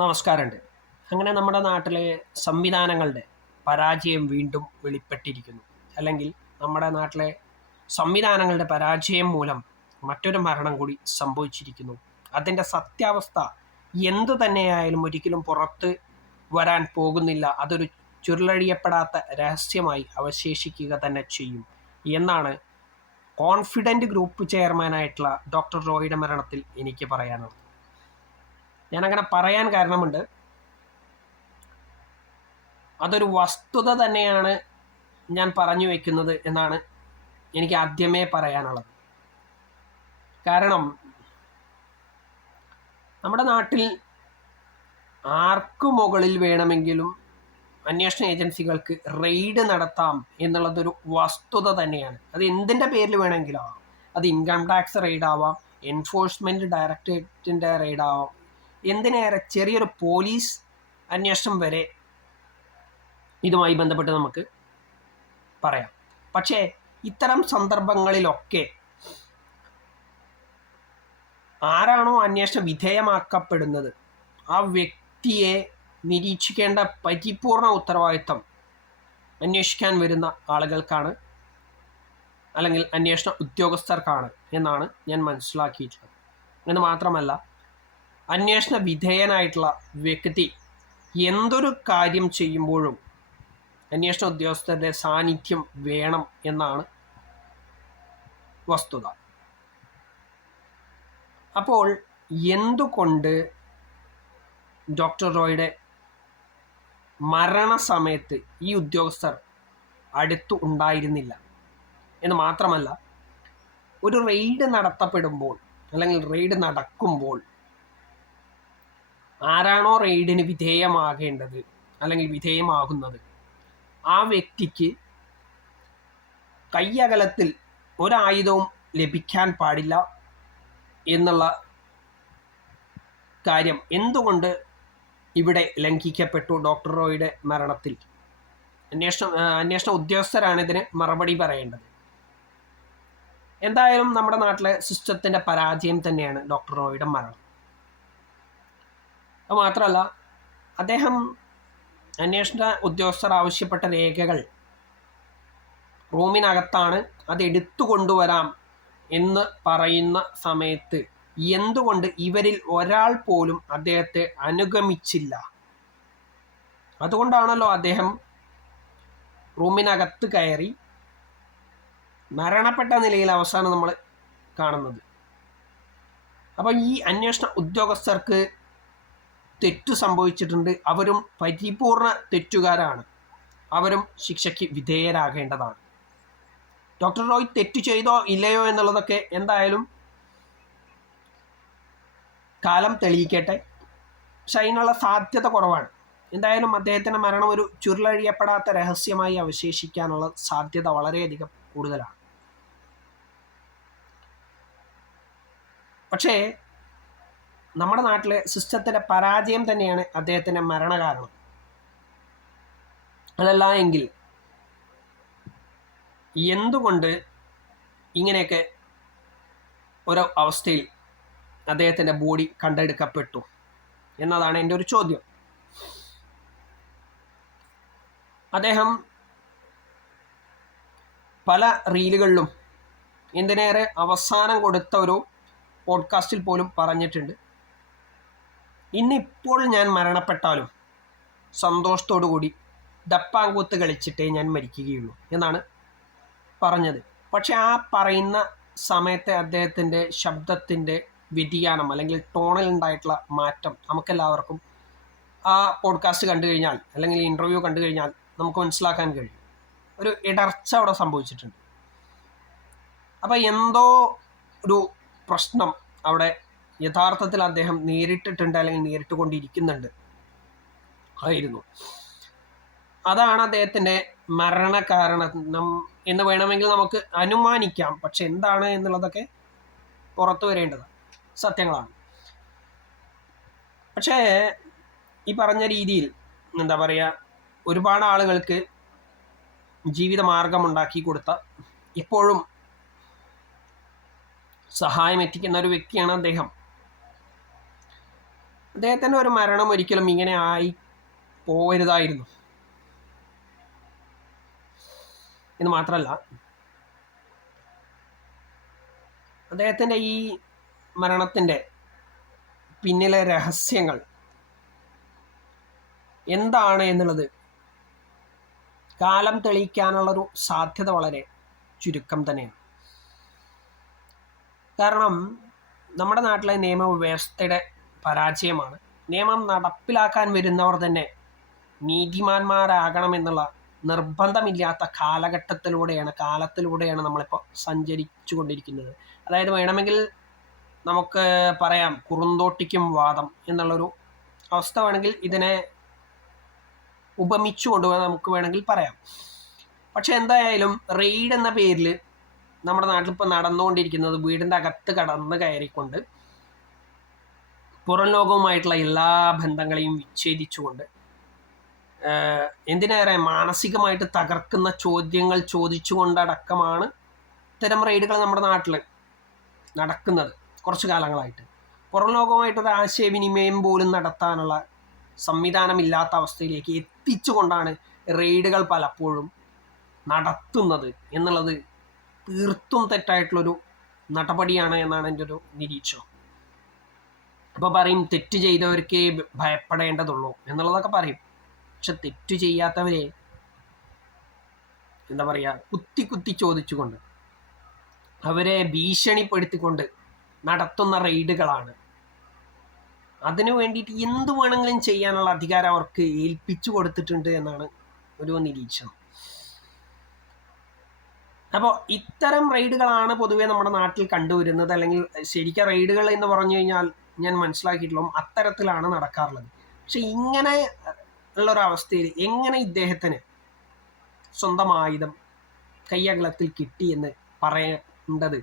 നമസ്കാരമുണ്ട്. അങ്ങനെ നമ്മുടെ നാട്ടിലെ സംവിധാനങ്ങളുടെ പരാജയം വീണ്ടും വെളിപ്പെട്ടിരിക്കുന്നു. അല്ലെങ്കിൽ നമ്മുടെ നാട്ടിലെ സംവിധാനങ്ങളുടെ പരാജയം മൂലം മറ്റൊരു മരണം കൂടി സംഭവിച്ചിരിക്കുന്നു. അതിൻ്റെ സത്യാവസ്ഥ എന്തു തന്നെയായാലും ഒരിക്കലും പുറത്ത് വരാൻ പോകുന്നില്ല. അതൊരു ചുരുളഴിയപ്പെടാത്ത രഹസ്യമായി അവശേഷിക്കുക തന്നെ ചെയ്യും എന്നാണ് കോൺഫിഡൻറ്റ് ഗ്രൂപ്പ് ചെയർമാനായിട്ടുള്ള ഡോക്ടർ റോയിയുടെ മരണത്തിൽ എനിക്ക് പറയാനുള്ളത്. ഞാനങ്ങനെ പറയാൻ കാരണമുണ്ട്. അതൊരു വസ്തുത തന്നെയാണ് ഞാൻ പറഞ്ഞു വെക്കുന്നത് എന്നാണ് എനിക്ക് ആദ്യമേ പറയാനുള്ളത്. കാരണം നമ്മുടെ നാട്ടിൽ ആർക്കു മുകളിൽ വേണമെങ്കിലും അന്വേഷണ ഏജൻസികൾക്ക് റെയ്ഡ് നടത്താം എന്നുള്ളതൊരു വസ്തുത തന്നെയാണ്. അത് എന്തിൻ്റെ പേരിൽ വേണമെങ്കിലും ആവാം. അത് ഇൻകം ടാക്സ് റെയ്ഡ് ആവാം, എൻഫോഴ്സ്മെൻറ്റ് ഡയറക്ടറേറ്റിൻ്റെ റെയ്ഡ് ആവാം, എന്തിനേറെ ചെറിയൊരു പോലീസ് അന്വേഷണം വരെ ഇതുമായി ബന്ധപ്പെട്ട് നമുക്ക് പറയാം. പക്ഷേ ഇത്തരം സന്ദർഭങ്ങളിലൊക്കെ ആരാണോ അന്വേഷണ വിധേയമാക്കപ്പെടുന്നത് ആ വ്യക്തിയെ നിരീക്ഷിക്കേണ്ട പരിപൂർണ ഉത്തരവാദിത്തം അന്വേഷിക്കാൻ വരുന്ന ആളുകൾക്കാണ്, അല്ലെങ്കിൽ അന്വേഷണ ഉദ്യോഗസ്ഥർക്കാണ് എന്നാണ് ഞാൻ മനസ്സിലാക്കിയിട്ടുള്ളത്. എന്ന് മാത്രമല്ല, അന്വേഷണ വിധേയനായിട്ടുള്ള വ്യക്തി എന്തൊരു കാര്യം ചെയ്യുമ്പോഴും അന്വേഷണ ഉദ്യോഗസ്ഥരുടെ സാന്നിധ്യം വേണം എന്നാണ് വസ്തുത. അപ്പോൾ എന്തുകൊണ്ട് ഡോക്ടർ റോയുടെ മരണസമയത്ത് ഈ ഉദ്യോഗസ്ഥർ അടുത്തു ഉണ്ടായിരുന്നില്ല എന്ന് മാത്രമല്ല, ഒരു റെയ്ഡ് നടത്തപ്പെടുമ്പോൾ അല്ലെങ്കിൽ റെയ്ഡ് നടക്കുമ്പോൾ ആരാണോ റെയ്ഡിന് വിധേയമാകേണ്ടത് അല്ലെങ്കിൽ വിധേയമാകുന്നത് ആ വ്യക്തിക്ക് കയ്യകലത്തിൽ ഒരായുധവും ലഭിക്കാൻ പാടില്ല എന്നുള്ള കാര്യം എന്തുകൊണ്ട് ഇവിടെ ലംഘിക്കപ്പെട്ടു ഡോക്ടർ റോയുടെ മരണത്തിൽ? അന്വേഷണ ഉദ്യോഗസ്ഥരാണ് ഇതിന് മറുപടി പറയേണ്ടത്. എന്തായാലും നമ്മുടെ നാട്ടിലെ സിസ്റ്റത്തിൻ്റെ പരാജയം തന്നെയാണ് ഡോക്ടർ റോയുടെ മരണം. അത് മാത്രമല്ല, അദ്ദേഹം അന്വേഷണ ഉദ്യോഗസ്ഥർ ആവശ്യപ്പെട്ട രേഖകൾ റൂമിനകത്താണ്, അത് എടുത്തു കൊണ്ടുവരാം എന്ന് പറയുന്ന സമയത്ത് എന്തുകൊണ്ട് ഇവരിൽ ഒരാൾ പോലും അദ്ദേഹത്തെ അനുഗമിച്ചില്ല? അതുകൊണ്ടാണല്ലോ അദ്ദേഹം റൂമിനകത്ത് കയറി മരണപ്പെട്ട നിലയിൽ അവസാനം നമ്മൾ കാണുന്നത്. അപ്പം ഈ അന്വേഷണ ഉദ്യോഗസ്ഥർക്ക് തെറ്റു സംഭവിച്ചിട്ടുണ്ട്. അവരും പരിപൂർണ തെറ്റുകാരാണ്. അവരും ശിക്ഷയ്ക്ക് വിധേയരാകേണ്ടതാണ്. ഡോക്ടർ റോയ് തെറ്റു ചെയ്തോ ഇല്ലയോ എന്നുള്ളതൊക്കെ എന്തായാലും കാലം തെളിയിക്കട്ടെ. പക്ഷെ അതിനുള്ള സാധ്യത കുറവാണ്. എന്തായാലും അദ്ദേഹത്തിൻ്റെ മരണം ഒരു ചുരുളഴിയപ്പെടാത്ത രഹസ്യമായി അവശേഷിക്കാനുള്ള സാധ്യത വളരെയധികം കൂടുതലാണ്. പക്ഷേ നമ്മുടെ നാട്ടിലെ സിസ്റ്റത്തിൻ്റെ പരാജയം തന്നെയാണ് അദ്ദേഹത്തിൻ്റെ മരണകാരണം. അതല്ല എങ്കിൽ എന്തുകൊണ്ട് ഇങ്ങനെയൊക്കെ ഒരു അവസ്ഥയിൽ അദ്ദേഹത്തിൻ്റെ ബോഡി കണ്ടെടുക്കപ്പെട്ടു എന്നതാണ് എൻ്റെ ഒരു ചോദ്യം. അദ്ദേഹം പല റീലുകളിലും എന്തിനേറെ അവസാനം കൊടുത്ത ഒരു പോഡ്കാസ്റ്റിൽ പോലും പറഞ്ഞിട്ടുണ്ട്, ഇന്നിപ്പോൾ ഞാൻ മരണപ്പെട്ടാലും സന്തോഷത്തോടു കൂടി ഡപ്പാങ്കൂത്ത് കളിച്ചിട്ടേ ഞാൻ മരിക്കുകയുള്ളൂ എന്നാണ് പറഞ്ഞത്. പക്ഷെ ആ പറയുന്ന സമയത്തെ അദ്ദേഹത്തിൻ്റെ ശബ്ദത്തിൻ്റെ വ്യതിയാനം അല്ലെങ്കിൽ ടോണിൽ ഉണ്ടായിട്ടുള്ള മാറ്റം നമുക്കെല്ലാവർക്കും ആ പോഡ്കാസ്റ്റ് കണ്ടു കഴിഞ്ഞാൽ അല്ലെങ്കിൽ ഇൻ്റർവ്യൂ കണ്ടു കഴിഞ്ഞാൽ നമുക്ക് മനസ്സിലാക്കാൻ കഴിയും. ഒരു ഇടർച്ച അവിടെ സംഭവിച്ചിട്ടുണ്ട്. അപ്പം എന്തോ ഒരു പ്രശ്നം അവിടെ യഥാർത്ഥത്തിൽ അദ്ദേഹം നേരിട്ടിട്ടുണ്ട് അല്ലെങ്കിൽ നേരിട്ട് കൊണ്ടിരിക്കുന്നുണ്ട് ആയിരുന്നു. അതാണ് അദ്ദേഹത്തിൻ്റെ മരണകാരണം എന്ന് വേണമെങ്കിൽ നമുക്ക് അനുമാനിക്കാം. പക്ഷെ എന്താണ് എന്നുള്ളതൊക്കെ പുറത്തു വരേണ്ടത് സത്യങ്ങളാണ്. പക്ഷേ ഈ പറഞ്ഞ രീതിയിൽ എന്താ പറയുക, ഒരുപാട് ആളുകൾക്ക് ജീവിതമാർഗമുണ്ടാക്കി കൊടുത്ത, ഇപ്പോഴും സഹായം എത്തിക്കുന്ന ഒരു വ്യക്തിയാണ് അദ്ദേഹം. അദ്ദേഹത്തിൻ്റെ ഒരു മരണം ഒരിക്കലും ഇങ്ങനെ ആയി പോകരുതായിരുന്നു എന്ന് മാത്രമല്ല, അദ്ദേഹത്തിൻ്റെ ഈ മരണത്തിൻ്റെ പിന്നിലെ രഹസ്യങ്ങൾ എന്താണ് എന്നുള്ളത് കാലം തെളിയിക്കാനുള്ളൊരു സാധ്യത വളരെ ചുരുക്കം തന്നെയാണ്. കാരണം നമ്മുടെ നാട്ടിലെ നിയമവ്യവസ്ഥയുടെ പരാജയമാണ്. നിയമം നടപ്പിലാക്കാൻ വരുന്നവർ തന്നെ നീതിമാന്മാരാകണമെന്നുള്ള നിർബന്ധമില്ലാത്ത കാലത്തിലൂടെയാണ് നമ്മളിപ്പോൾ സഞ്ചരിച്ചു കൊണ്ടിരിക്കുന്നത്. അതായത് വേണമെങ്കിൽ നമുക്ക് പറയാം കുറുന്തോട്ടിക്കും വാദം എന്നുള്ളൊരു അവസ്ഥ വേണമെങ്കിൽ ഇതിനെ ഉപമിച്ചു കൊണ്ടുപോകാൻ നമുക്ക് വേണമെങ്കിൽ പറയാം. പക്ഷെ എന്തായാലും റെയ്ഡ് എന്ന പേരിൽ നമ്മുടെ നാട്ടിൽ ഇപ്പോൾ നടന്നുകൊണ്ടിരിക്കുന്നത് വീടിൻ്റെ അകത്ത് കടന്ന് കയറിക്കൊണ്ട് പുറം ലോകവുമായിട്ടുള്ള എല്ലാ ബന്ധങ്ങളെയും വിച്ഛേദിച്ചുകൊണ്ട് എന്തിനേറെ മാനസികമായിട്ട് തകർക്കുന്ന ചോദ്യങ്ങൾ ചോദിച്ചുകൊണ്ടടക്കമാണ് ഇത്തരം റെയ്ഡുകൾ നമ്മുടെ നാട്ടിൽ നടക്കുന്നത് കുറച്ചു കാലങ്ങളായിട്ട്. പുറം ലോകവുമായിട്ടൊരു ആശയവിനിമയം പോലും നടത്താനുള്ള സംവിധാനമില്ലാത്ത അവസ്ഥയിലേക്ക് എത്തിച്ചുകൊണ്ടാണ് റെയ്ഡുകൾ പലപ്പോഴും നടത്തുന്നത് എന്നുള്ളത് തീർത്തും തെറ്റായിട്ടുള്ളൊരു നടപടിയാണ് എന്നാണ് എൻ്റെ ഒരു നിരീക്ഷണം. അപ്പോൾ പറയും തെറ്റ് ചെയ്തവർക്ക് ഭയപ്പെടേണ്ടതുള്ളൂ എന്നുള്ളതൊക്കെ പറയും. പക്ഷെ തെറ്റ് ചെയ്യാത്തവരെ എന്താ പറയുക കുത്തി ചോദിച്ചുകൊണ്ട് അവരെ ഭീഷണിപ്പെടുത്തിക്കൊണ്ട് നടത്തുന്ന റെയ്ഡുകളാണ്. അതിനു വേണ്ടിയിട്ട് എന്ത് വേണമെങ്കിലും ചെയ്യാനുള്ള അധികാരം അവർക്ക് ഏൽപ്പിച്ചു കൊടുത്തിട്ടുണ്ട് എന്നാണ് ഒരു നിരീക്ഷണം. അപ്പോൾ ഇത്തരം റെയ്ഡുകളാണ് പൊതുവേ നമ്മുടെ നാട്ടിൽ കണ്ടുവരുന്നത്. അല്ലെങ്കിൽ ശരിക്കും റെയ്ഡുകൾ എന്ന് പറഞ്ഞു കഴിഞ്ഞാൽ ഞാൻ മനസ്സിലാക്കിയിട്ടുള്ളൂ അത്തരത്തിലാണ് നടക്കാറുള്ളത്. പക്ഷെ ഇങ്ങനെ ഉള്ളൊരവസ്ഥയിൽ എങ്ങനെ ഇദ്ദേഹത്തിന് സ്വന്തം ആയുധം കയ്യകലത്തിൽ കിട്ടിയെന്ന് പറയേണ്ടത്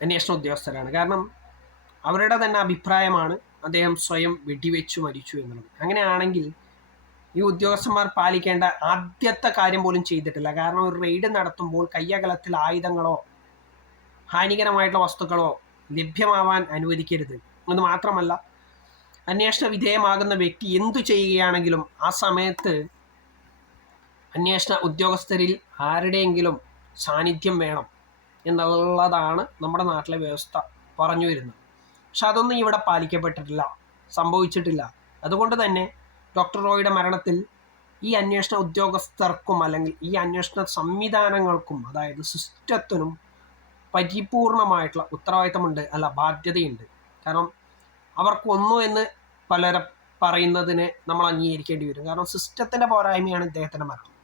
അന്വേഷണ ഉദ്യോഗസ്ഥരാണ്. കാരണം അവരുടെ തന്നെ അഭിപ്രായമാണ് അദ്ദേഹം സ്വയം വെടിവെച്ചു മരിച്ചു എന്നുള്ളത്. അങ്ങനെയാണെങ്കിൽ ഈ ഉദ്യോഗസ്ഥന്മാർ പാലിക്കേണ്ട ആദ്യത്തെ കാര്യം പോലും ചെയ്തിട്ടില്ല. കാരണം ഒരു റെയ്ഡ് നടത്തുമ്പോൾ കയ്യകലത്തിൽ ആയുധങ്ങളോ ഹാനികരമായിട്ടുള്ള വസ്തുക്കളോ ലഭ്യമാവാൻ അനുവദിക്കരുത് എന്ന് മാത്രമല്ല, അന്വേഷണ വിധേയമാകുന്ന വ്യക്തി എന്തു ചെയ്യുകയാണെങ്കിലും ആ സമയത്ത് അന്വേഷണ ഉദ്യോഗസ്ഥരിൽ ആരുടെയെങ്കിലും സാന്നിധ്യം വേണം എന്നുള്ളതാണ് നമ്മുടെ നാട്ടിലെ വ്യവസ്ഥ പറഞ്ഞു വരുന്നത്. പക്ഷെ അതൊന്നും ഇവിടെ പാലിക്കപ്പെട്ടിട്ടില്ല, സംഭവിച്ചിട്ടില്ല. അതുകൊണ്ട് തന്നെ ഡോക്ടർ റോയിയുടെ മരണത്തിൽ ഈ അന്വേഷണ ഉദ്യോഗസ്ഥർക്കും അല്ലെങ്കിൽ ഈ അന്വേഷണ സംവിധാനങ്ങൾക്കും അതായത് സിസ്റ്റത്തിനും പരിപൂർണമായിട്ടുള്ള ഉത്തരവാദിത്തമുണ്ട്, അല്ല ബാധ്യതയുണ്ട്. കാരണം അവർക്കൊന്നു എന്ന് പലരും പറയുന്നതിനെ നമ്മൾ അംഗീകരിക്കേണ്ടി വരും. കാരണം സിസ്റ്റത്തിൻ്റെ പോരായ്മയാണ് ഇദ്ദേഹത്തിൻ്റെ മരണം.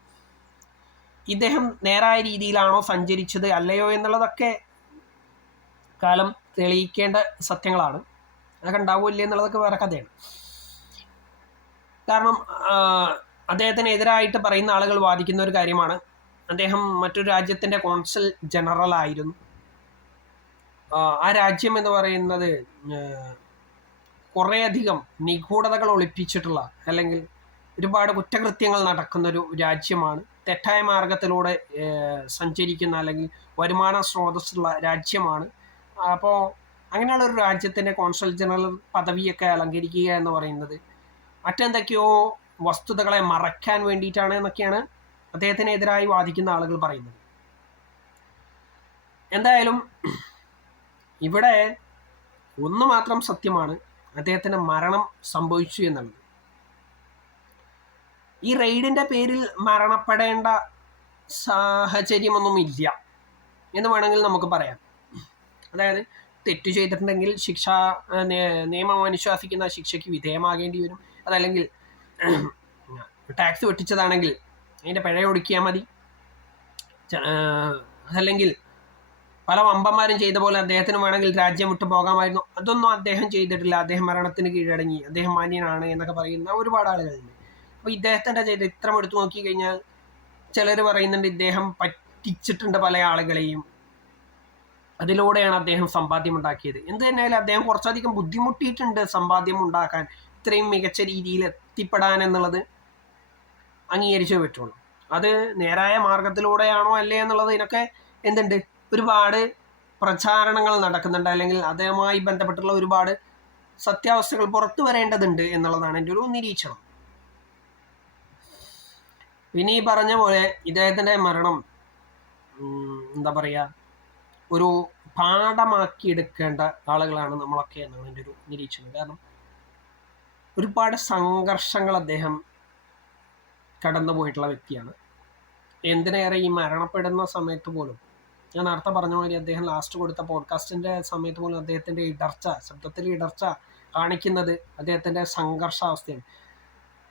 ഇദ്ദേഹം നേരായ രീതിയിലാണോ സഞ്ചരിച്ചത് അല്ലയോ എന്നുള്ളതൊക്കെ കാലം തെളിയിക്കേണ്ട സത്യങ്ങളാണ്. അതൊക്കെ ഉണ്ടാവില്ല എന്നുള്ളതൊക്കെ വേറെ കഥയാണ്. കാരണം അദ്ദേഹത്തിനെതിരായിട്ട് പറയുന്ന ആളുകൾ വാദിക്കുന്ന ഒരു കാര്യമാണ്, അദ്ദേഹം മറ്റൊരു രാജ്യത്തിൻ്റെ കോൺസൽ ജനറൽ ആയിരുന്നു. ആ രാജ്യം എന്ന് പറയുന്നത് കുറേയധികം നിഗൂഢതകൾ ഒളിപ്പിച്ചിട്ടുള്ള അല്ലെങ്കിൽ ഒരുപാട് കുറ്റകൃത്യങ്ങൾ നടക്കുന്നൊരു രാജ്യമാണ്. തെറ്റായ മാർഗത്തിലൂടെ സഞ്ചരിക്കുന്ന അല്ലെങ്കിൽ വരുമാന സ്രോതസ്സുള്ള രാജ്യമാണ്. അപ്പോൾ അങ്ങനെയുള്ളൊരു രാജ്യത്തിൻ്റെ കോൺസൽ ജനറൽ പദവിയൊക്കെ അലങ്കരിക്കുക എന്ന് പറയുന്നത് മറ്റെന്തൊക്കെയോ വസ്തുതകളെ മറയ്ക്കാൻ വേണ്ടിയിട്ടാണ് എന്നൊക്കെയാണ് അദ്ദേഹത്തിനെതിരായി വാദിക്കുന്ന ആളുകൾ പറയുന്നത്. എന്തായാലും ഇവിടെ ഒന്ന് മാത്രം സത്യമാണ്, അദ്ദേഹത്തിൻ്റെ മരണം സംഭവിച്ചു എന്നുള്ളത്. ഈ റെയ്ഡിൻ്റെ പേരിൽ മരണപ്പെടേണ്ട സാഹചര്യമൊന്നും ഇല്ല എന്ന് വേണമെങ്കിൽ നമുക്ക് പറയാം. അതായത് തെറ്റു ചെയ്തിട്ടുണ്ടെങ്കിൽ നിയമം അനുശാസിക്കുന്ന ശിക്ഷയ്ക്ക് വിധേയമാകേണ്ടി വരും. അതല്ലെങ്കിൽ ടാക്സ് വെട്ടിച്ചതാണെങ്കിൽ അതിൻ്റെ പിഴ ഒടുക്കിയാൽ മതി. അതല്ലെങ്കിൽ പല വമ്പന്മാരും ചെയ്ത പോലെ അദ്ദേഹത്തിന് വേണമെങ്കിൽ രാജ്യം വിട്ടു പോകാമായിരുന്നു. അതൊന്നും അദ്ദേഹം ചെയ്തിട്ടില്ല. അദ്ദേഹം മരണത്തിന് കീഴടങ്ങി, അദ്ദേഹം മാന്യനാണ് എന്നൊക്കെ പറയുന്ന ഒരുപാട് ആളുകളുണ്ട്. അപ്പോൾ ഇദ്ദേഹത്തിൻ്റെ ചരിത്രം എടുത്തു നോക്കിക്കഴിഞ്ഞാൽ ചിലർ പറയുന്നുണ്ട് ഇദ്ദേഹം പറ്റിച്ചിട്ടുണ്ട് പല ആളുകളെയും, അതിലൂടെയാണ് അദ്ദേഹം സമ്പാദ്യം ഉണ്ടാക്കിയത്. എന്ത് തന്നെയായാലും അദ്ദേഹം കുറച്ചധികം ബുദ്ധിമുട്ടിയിട്ടുണ്ട് സമ്പാദ്യം ഉണ്ടാക്കാൻ, ഇത്രയും മികച്ച രീതിയിൽ എത്തിപ്പെടാൻ എന്നുള്ളത് അംഗീകരിച്ചേ പറ്റുള്ളൂ. അത് നേരായ മാർഗത്തിലൂടെയാണോ അല്ലേ എന്നുള്ളത് ഇതിനൊക്കെ ഒരുപാട് പ്രചാരണങ്ങൾ നടക്കുന്നുണ്ട്. അല്ലെങ്കിൽ അതുമായി ബന്ധപ്പെട്ടുള്ള ഒരുപാട് സത്യാവസ്ഥകൾ പുറത്തു വരേണ്ടതുണ്ട് എന്നുള്ളതാണ് എൻ്റെ ഒരു നിരീക്ഷണം. പിന്നെ ഈ പറഞ്ഞ പോലെ ഇദ്ദേഹത്തിൻ്റെ മരണം എന്താ പറയുക, ഒരു പാഠമാക്കിയെടുക്കേണ്ട ആളുകളാണ് നമ്മളൊക്കെ എന്നാണ് എൻ്റെ ഒരു നിരീക്ഷണം. കാരണം ഒരുപാട് സംഘർഷങ്ങൾ അദ്ദേഹം കടന്നു പോയിട്ടുള്ള വ്യക്തിയാണ്. എന്തിനേറെ ഈ മരണപ്പെടുന്ന സമയത്ത് പോലും, ഞാൻ നേരത്തെ പറഞ്ഞ മാതിരി അദ്ദേഹം ലാസ്റ്റ് കൊടുത്ത പോഡ്കാസ്റ്റിൻ്റെ സമയത്ത് പോലും അദ്ദേഹത്തിൻ്റെ ഇടർച്ച, ശബ്ദത്തിൽ ഇടർച്ച കാണിക്കുന്നത് അദ്ദേഹത്തിൻ്റെ സംഘർഷാവസ്ഥയാണ്.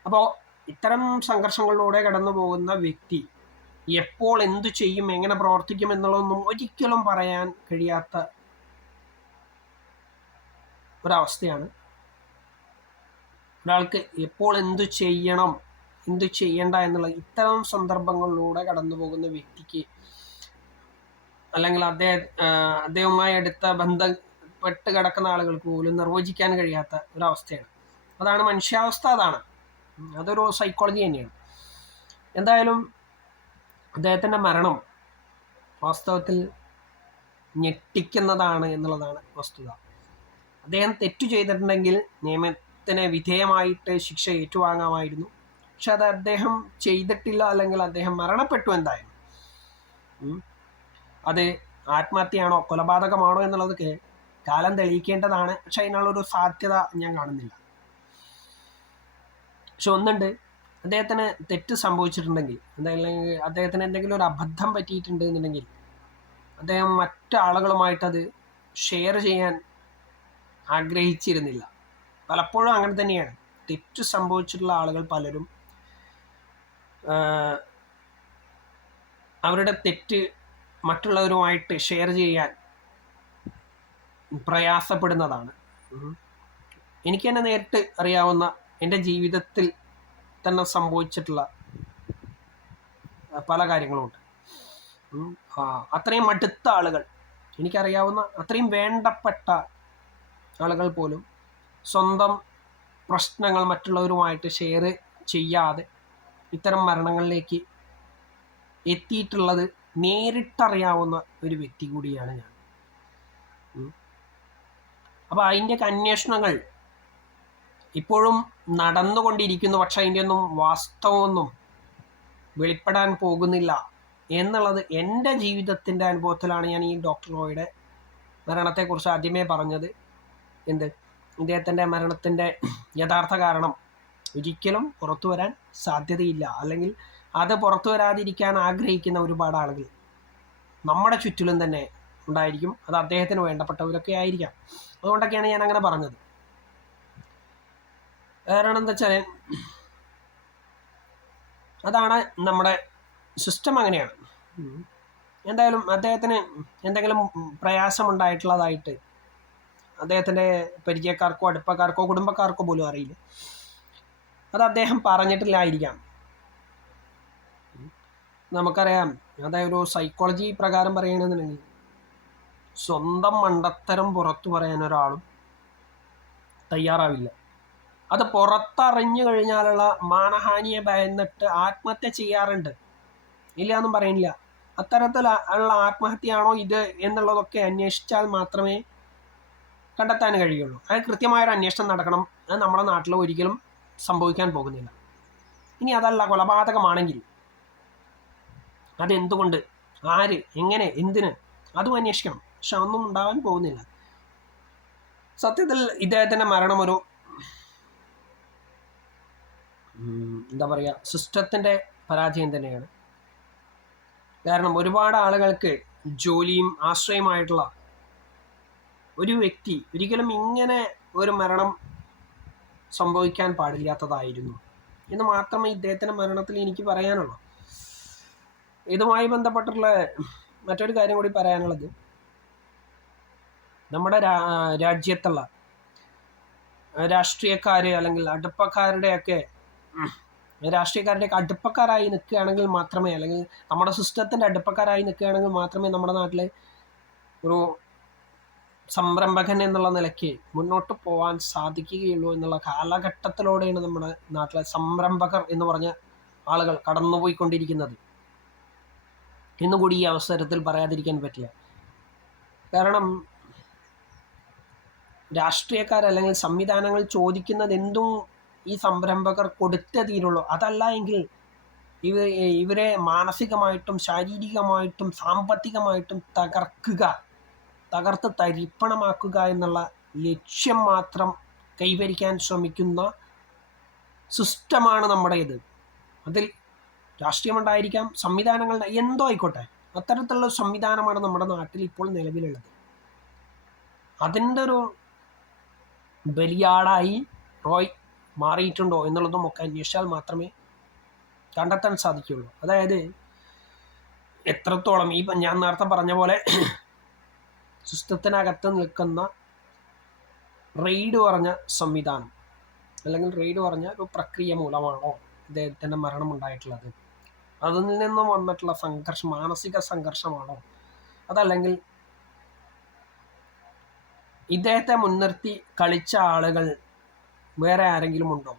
അപ്പോൾ ഇത്തരം സംഘർഷങ്ങളിലൂടെ കടന്നു പോകുന്ന വ്യക്തി എപ്പോൾ എന്തു ചെയ്യും, എങ്ങനെ പ്രവർത്തിക്കും എന്നുള്ളതൊന്നും ഒരിക്കലും പറയാൻ കഴിയാത്ത ഒരവസ്ഥയാണ്. ഒരാൾക്ക് എപ്പോൾ എന്തു ചെയ്യണം, എന്തു ചെയ്യണ്ട എന്നുള്ള ഇത്തരം സന്ദർഭങ്ങളിലൂടെ കടന്നു പോകുന്ന വ്യക്തിക്ക്, അല്ലെങ്കിൽ അദ്ദേഹവുമായി അടുത്ത ബന്ധപ്പെട്ട് കിടക്കുന്ന ആളുകൾക്ക് പോലും നിർവചിക്കാൻ കഴിയാത്ത ഒരവസ്ഥയാണ്. അതാണ് മനുഷ്യാവസ്ഥ, അതൊരു സൈക്കോളജി തന്നെയാണ്. എന്തായാലും അദ്ദേഹത്തിൻ്റെ മരണം വാസ്തവത്തിൽ ഞെട്ടിക്കുന്നതാണ് എന്നുള്ളതാണ് വസ്തുത. അദ്ദേഹം തെറ്റു ചെയ്തിട്ടുണ്ടെങ്കിൽ നിയമത്തിന് വിധേയമായിട്ട് ശിക്ഷ ഏറ്റുവാങ്ങാമായിരുന്നു. പക്ഷെ അത് അദ്ദേഹം ചെയ്തിട്ടില്ല, അല്ലെങ്കിൽ അദ്ദേഹം മരണപ്പെട്ടു. എന്തായാലും അത് ആത്മഹത്യയാണോ കൊലപാതകമാണോ എന്നുള്ളതൊക്കെ കാലം തെളിയിക്കേണ്ടതാണ്. പക്ഷെ അതിനുള്ളൊരു സാധ്യത ഞാൻ കാണുന്നില്ല. പക്ഷെ ഒന്നുണ്ട്, അദ്ദേഹത്തിന് തെറ്റ് സംഭവിച്ചിട്ടുണ്ടെങ്കിൽ, അല്ലെങ്കിൽ അദ്ദേഹത്തിന് എന്തെങ്കിലും ഒരു അബദ്ധം പറ്റിയിട്ടുണ്ട് എന്നുണ്ടെങ്കിൽ അദ്ദേഹം മറ്റാളുകളുമായിട്ടത് ഷെയർ ചെയ്യാൻ ആഗ്രഹിച്ചിരുന്നില്ല. പലപ്പോഴും അങ്ങനെ തന്നെയാണ്. തെറ്റ് സംഭവിച്ചിട്ടുള്ള ആളുകൾ പലരും അവരുടെ തെറ്റ് മറ്റുള്ളവരുമായിട്ട് ഷെയർ ചെയ്യാൻ പ്രയാസപ്പെടുന്നതാണ്. എനിക്ക് തന്നെ നേരിട്ട് അറിയാവുന്ന, എൻ്റെ ജീവിതത്തിൽ തന്നെ സംഭവിച്ചിട്ടുള്ള പല കാര്യങ്ങളുമുണ്ട്. അത്രയും അടുത്ത ആളുകൾ, എനിക്കറിയാവുന്ന അത്രയും വേണ്ടപ്പെട്ട ആളുകൾ പോലും സ്വന്തം പ്രശ്നങ്ങൾ മറ്റുള്ളവരുമായിട്ട് ഷെയർ ചെയ്യാതെ ഇത്തരം മരണങ്ങളിലേക്ക് എത്തിയിട്ടുള്ളത് നേരിട്ടറിയാവുന്ന ഒരു വ്യക്തി കൂടിയാണ് ഞാൻ. അപ്പോൾ അതിൻ്റെയൊക്കെ അന്വേഷണങ്ങൾ ഇപ്പോഴും നടന്നുകൊണ്ടിരിക്കുന്നു. പക്ഷെ അതിൻ്റെ ഒന്നും വാസ്തവമൊന്നും വെളിപ്പെടാൻ പോകുന്നില്ല എന്നുള്ളത് എൻ്റെ ജീവിതത്തിൻ്റെ അനുഭവത്തിലാണ് ഞാൻ ഈ ഡോക്ടർ റോയുടെ മരണത്തെക്കുറിച്ച് ആദ്യമേ പറഞ്ഞത്. ഇദ്ദേഹത്തിൻ്റെ മരണത്തിൻ്റെ യഥാർത്ഥ കാരണം ഒരിക്കലും പുറത്തു വരാൻ സാധ്യതയില്ല, അല്ലെങ്കിൽ അത് പുറത്തു വരാതിരിക്കാൻ ആഗ്രഹിക്കുന്ന ഒരുപാട് ആളുകൾ നമ്മുടെ ചുറ്റിലും തന്നെ ഉണ്ടായിരിക്കും. അത് അദ്ദേഹത്തിന് വേണ്ടപ്പെട്ടവരൊക്കെ ആയിരിക്കാം. അതുകൊണ്ടൊക്കെയാണ് ഞാൻ അങ്ങനെ പറഞ്ഞത്. കാരണം എന്താ വെച്ചാൽ അതാണ് നമ്മുടെ സിസ്റ്റം, അങ്ങനെയാണ്. എന്തായാലും അദ്ദേഹത്തിന് എന്തെങ്കിലും പ്രയാസമുണ്ടായിട്ടുള്ളതായിട്ട് അദ്ദേഹത്തിൻ്റെ പരിചയക്കാർക്കോ അടുപ്പക്കാർക്കോ കുടുംബക്കാർക്കോ പോലും അറിയില്ല. അത് അദ്ദേഹം പറഞ്ഞിട്ടില്ലായിരിക്കാം. നമുക്കറിയാം, അതായത് ഒരു സൈക്കോളജി പ്രകാരം പറയുകയാണെന്നുണ്ടെങ്കിൽ സ്വന്തം മണ്ടത്തരം പുറത്തു പറയാൻ ഒരാളും തയ്യാറാവില്ല. അത് പുറത്തറിഞ്ഞു കഴിഞ്ഞാലുള്ള മാനഹാനിയെ ഭയന്നിട്ട് ആത്മഹത്യ ചെയ്യാറുണ്ട്, ഇല്ല എന്നും പറയുന്നില്ല. അത്തരത്തിലുള്ള ആത്മഹത്യയാണോ ഇത് എന്നുള്ളതൊക്കെ അന്വേഷിച്ചാൽ മാത്രമേ കണ്ടെത്താൻ കഴിയുള്ളൂ. അത് കൃത്യമായൊരു അന്വേഷണം നടക്കണം. അത് നമ്മുടെ നാട്ടിൽ ഒരിക്കലും സംഭവിക്കാൻ പോകുന്നില്ല. ഇനി അതല്ല, കൊലപാതകമാണെങ്കിൽ അതെന്തുകൊണ്ട്, ആര്, എങ്ങനെ, എന്തിന്, അതും അന്വേഷിക്കണം. പക്ഷെ ഒന്നും ഉണ്ടാവാൻ പോകുന്നില്ല. സത്യത്തിൽ ഇദ്ദേഹത്തിൻ്റെ മരണം ഒരു എന്താ പറയുക, സിസ്റ്റത്തിൻ്റെ പരാജയം തന്നെയാണ്. കാരണം ഒരുപാട് ആളുകൾക്ക് ജോലിയും ആശ്രയമായിട്ടുള്ള ഒരു വ്യക്തി ഒരിക്കലും ഇങ്ങനെ ഒരു മരണം സംഭവിക്കാൻ പാടില്ലാത്തതായിരുന്നു എന്ന് മാത്രമേ ഇദ്ദേഹത്തിൻ്റെ മരണത്തിൽ എനിക്ക് പറയാനുള്ളൂ. ഇതുമായി ബന്ധപ്പെട്ടുള്ള മറ്റൊരു കാര്യം കൂടി പറയാനുള്ളത്, നമ്മുടെ രാജ്യത്തുള്ള രാഷ്ട്രീയക്കാർ അല്ലെങ്കിൽ അടുപ്പക്കാരുടെയൊക്കെ അടുപ്പക്കാരായി നിൽക്കുകയാണെങ്കിൽ മാത്രമേ, അല്ലെങ്കിൽ നമ്മുടെ സിസ്റ്റത്തിൻ്റെ അടുപ്പക്കാരായി നിൽക്കുകയാണെങ്കിൽ മാത്രമേ നമ്മുടെ നാട്ടിൽ ഒരു സംരംഭകൻ എന്നുള്ള നിലയ്ക്ക് മുന്നോട്ട് പോകാൻ സാധിക്കുകയുള്ളൂ എന്നുള്ള കാലഘട്ടത്തിലൂടെയാണ് നമ്മുടെ നാട്ടിലെ സംരംഭകർ എന്ന് പറഞ്ഞ ആളുകൾ കടന്നുപോയിക്കൊണ്ടിരിക്കുന്നത് എന്നുകൂടി ഈ അവസരത്തിൽ പറയാതിരിക്കാൻ പറ്റില്ല. കാരണം രാഷ്ട്രീയക്കാർ അല്ലെങ്കിൽ സംവിധാനങ്ങൾ ചോദിക്കുന്നത് എന്തും ഈ സംരംഭകർ കൊടുത്തേ തീരുള്ളൂ. അതല്ല എങ്കിൽ ഇവരെ മാനസികമായിട്ടും ശാരീരികമായിട്ടും സാമ്പത്തികമായിട്ടും തകർത്ത് തരിപ്പണമാക്കുക എന്നുള്ള ലക്ഷ്യം മാത്രം കൈവരിക്കാൻ ശ്രമിക്കുന്ന സിസ്റ്റമാണ് നമ്മുടേത്. അതിൽ രാഷ്ട്രീയമുണ്ടായിരിക്കാം, സംവിധാനങ്ങൾ എന്തോ ആയിക്കോട്ടെ, അത്തരത്തിലുള്ള സംവിധാനമാണ് നമ്മുടെ നാട്ടിൽ ഇപ്പോൾ നിലവിലുള്ളത്. അതിൻ്റെ ഒരു ബലിയാടായി റോയ് മാറിയിട്ടുണ്ടോ എന്നുള്ളതും ഒക്കെ അന്വേഷിച്ചാൽ മാത്രമേ കണ്ടെത്താൻ സാധിക്കുകയുള്ളൂ. അതായത് എത്രത്തോളം ഞാൻ നേരത്തെ പറഞ്ഞ പോലെ സിസ്റ്റത്തിനകത്ത് നിൽക്കുന്ന റെയ്ഡ് പറഞ്ഞ സംവിധാനം അല്ലെങ്കിൽ റെയ്ഡ് പറഞ്ഞ ഒരു പ്രക്രിയ മൂലമാണോ ഇദ്ദേഹത്തിൻ്റെ മരണം ഉണ്ടായിട്ടുള്ളത്? അതിൽ നിന്നും വന്നിട്ടുള്ള സംഘർഷം മാനസിക സംഘർഷമാണോ? അതല്ലെങ്കിൽ ഇദ്ദേഹത്തെ മുൻനിർത്തി കളിച്ച ആളുകൾ വേറെ ആരെങ്കിലും ഉണ്ടോ?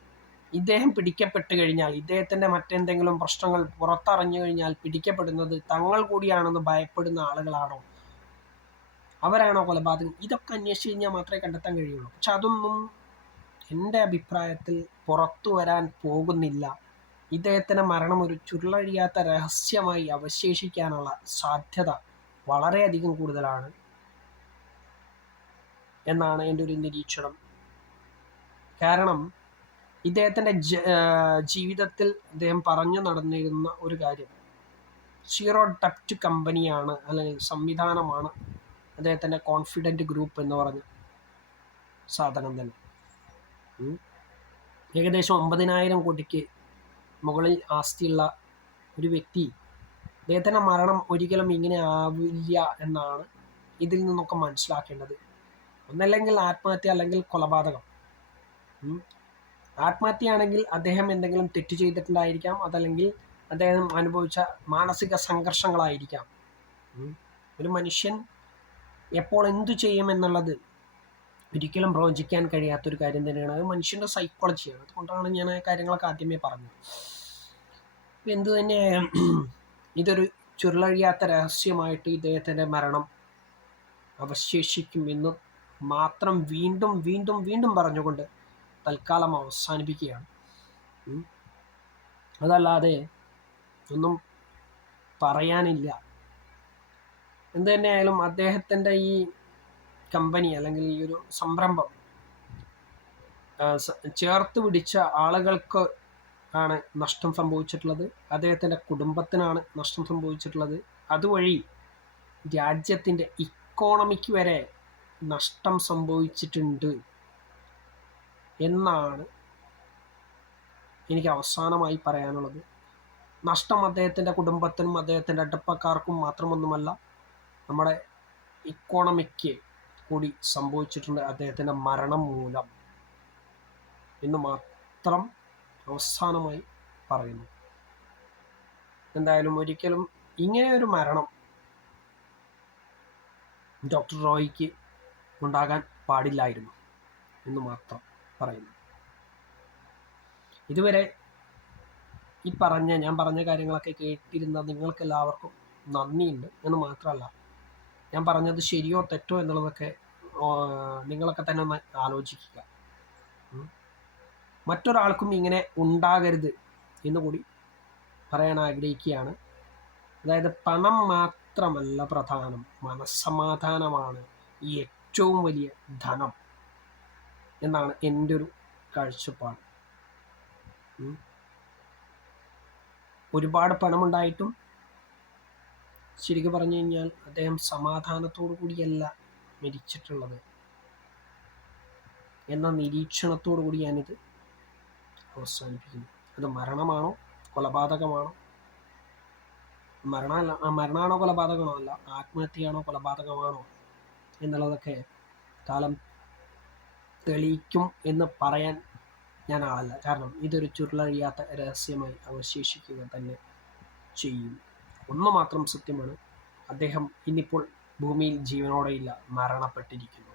ഇദ്ദേഹം പിടിക്കപ്പെട്ട് കഴിഞ്ഞാൽ, ഇദ്ദേഹത്തിൻ്റെ മറ്റെന്തെങ്കിലും പ്രശ്നങ്ങൾ പുറത്തറിഞ്ഞു കഴിഞ്ഞാൽ പിടിക്കപ്പെടുന്നത് തങ്ങൾ കൂടിയാണെന്ന് ഭയപ്പെടുന്ന ആളുകളാണോ? അവരാണോ കൊലപാതകം? ഇതൊക്കെ അന്വേഷിച്ച് കഴിഞ്ഞാൽ മാത്രമേ കണ്ടെത്താൻ കഴിയുള്ളൂ. പക്ഷെ അതൊന്നും എൻ്റെ അഭിപ്രായത്തിൽ പുറത്തു വരാൻ പോകുന്നില്ല. ഇദ്ദേഹത്തിൻ്റെ മരണം ഒരു ചുരുളഴിയാത്ത രഹസ്യമായി അവശേഷിക്കാനുള്ള സാധ്യത വളരെയധികം കൂടുതലാണ് എന്നാണ് എൻ്റെ ഒരു നിരീക്ഷണം. കാരണം ഇദ്ദേഹത്തിൻ്റെ ജീവിതത്തിൽ അദ്ദേഹം പറഞ്ഞു നടന്നിരുന്ന ഒരു കാര്യം സീറോ ഡെപ്റ്റ് കമ്പനിയാണ് അല്ലെങ്കിൽ സംവിധാനമാണ് അദ്ദേഹത്തിൻ്റെ കോൺഫിഡൻറ്റ് ഗ്രൂപ്പ് എന്ന് പറഞ്ഞ സാധനം തന്നെ. ഏകദേശം 9,000 കോടിക്ക് മുകളിൽ ആസ്തിയുള്ള ഒരു വ്യക്തി, അദ്ദേഹത്തിൻ്റെ മരണം ഒരിക്കലും ഇങ്ങനെ ആവില്ല എന്നാണ് ഇതിൽ നിന്നൊക്കെ മനസ്സിലാക്കേണ്ടത്. ഒന്നല്ലെങ്കിൽ ആത്മഹത്യ അല്ലെങ്കിൽ കൊലപാതകം. ആത്മഹത്യയാണെങ്കിൽ അദ്ദേഹം എന്തെങ്കിലും തെറ്റ് ചെയ്തിട്ടുണ്ടായിരിക്കാം, അതല്ലെങ്കിൽ അദ്ദേഹം അനുഭവിച്ച മാനസിക സംഘർഷങ്ങളായിരിക്കാം. ഒരു മനുഷ്യൻ എപ്പോൾ എന്തു ചെയ്യുമെന്നുള്ളത് ഒരിക്കലും പ്രവചിക്കാൻ കഴിയാത്തൊരു കാര്യം തന്നെയാണ്. അത് മനുഷ്യൻ്റെ സൈക്കോളജിയാണ്. അതുകൊണ്ടാണ് ഞാൻ ആ കാര്യങ്ങളൊക്കെ ആദ്യമേ പറഞ്ഞത്. എന്തു തന്നെയായാലും ഇതൊരു ചുരുളഴിയാത്ത രഹസ്യമായിട്ട് ഇദ്ദേഹത്തിൻ്റെ മരണം അവശേഷിക്കും എന്ന് മാത്രം വീണ്ടും വീണ്ടും വീണ്ടും പറഞ്ഞുകൊണ്ട് തൽക്കാലം അവസാനിപ്പിക്കുകയാണ്. അതല്ലാതെ ഒന്നും പറയാനില്ല. എന്തു തന്നെയായാലും അദ്ദേഹത്തിൻ്റെ ഈ കമ്പനി അല്ലെങ്കിൽ ഈ ഒരു സംരംഭം ചേർത്ത് പിടിച്ച ആളുകൾക്ക് ആണ് നഷ്ടം സംഭവിച്ചിട്ടുള്ളത്. അദ്ദേഹത്തിൻ്റെ കുടുംബത്തിനാണ് നഷ്ടം സംഭവിച്ചിട്ടുള്ളത്. അതുവഴി രാജ്യത്തിൻ്റെ ഇക്കോണമിക്ക് വരെ നഷ്ടം സംഭവിച്ചിട്ടുണ്ട് എന്നാണ് എനിക്ക് അവസാനമായി പറയാനുള്ളത്. നഷ്ടം അദ്ദേഹത്തിൻ്റെ കുടുംബത്തിനും അദ്ദേഹത്തിൻ്റെ അടുപ്പക്കാർക്കും മാത്രമൊന്നുമല്ല, നമ്മുടെ ഇക്കോണമിക്ക് കൂടി സംഭവിച്ചിട്ടുണ്ട് അദ്ദേഹത്തിൻ്റെ മരണം മൂലം എന്ന് മാത്രം അവസാനമായി പറയുന്നു. എന്തായാലും ഒരിക്കലും ഇങ്ങനെയൊരു മരണം ഡോക്ടർ റോയിക്ക് ഉണ്ടാകാൻ പാടില്ലായിരുന്നു എന്ന് മാത്രം പറയുന്നു. ഇതുവരെ ഞാൻ പറഞ്ഞ കാര്യങ്ങളൊക്കെ കേട്ടിരുന്ന നിങ്ങൾക്കെല്ലാവർക്കും നന്ദിയുണ്ട് എന്ന് മാത്രമല്ല, ഞാൻ പറഞ്ഞത് ശരിയോ തെറ്റോ എന്നുള്ളതൊക്കെ നിങ്ങളൊക്കെ തന്നെ ഒന്ന് ആലോചിക്കുക. മറ്റൊരാൾക്കും ഇങ്ങനെ ഉണ്ടാകരുത് എന്നുകൂടി പറയാൻ ആഗ്രഹിക്കുകയാണ്. അതായത് പണം മാത്രമല്ല പ്രധാനം, മനസ്സമാധാനമാണ് ഏറ്റവും വലിയ ധനം എന്നാണ് എൻ്റെ ഒരു കാഴ്ചപ്പാട്. ഒരുപാട് പണമുണ്ടായിട്ടും ശരിക്കും പറഞ്ഞു കഴിഞ്ഞാൽ അദ്ദേഹം സമാധാനത്തോടു കൂടിയല്ല മരിച്ചിട്ടുള്ളത് എന്ന നിരീക്ഷണത്തോടു കൂടി ഞാനിത് അവസാനിപ്പിക്കുന്നു. അത് മരണമാണോ കൊലപാതകമാണോ, മരണമാണോ കൊലപാതകമാണോ അല്ല, ആത്മഹത്യയാണോ കൊലപാതകമാണോ എന്നുള്ളതൊക്കെ കാലം തെളിയിക്കും എന്ന് പറയാൻ ഞാൻ ആളല്ല. കാരണം ഇതൊരു ചുരുളഴിയാത്ത രഹസ്യമായി അവശേഷിക്കുക തന്നെ ചെയ്യും. ഒന്ന് മാത്രം സത്യമാണ്, അദ്ദേഹം ഇന്നിപ്പോൾ ഭൂമിയിൽ ജീവനോടെയില്ല, മരണപ്പെട്ടിരിക്കുന്നു.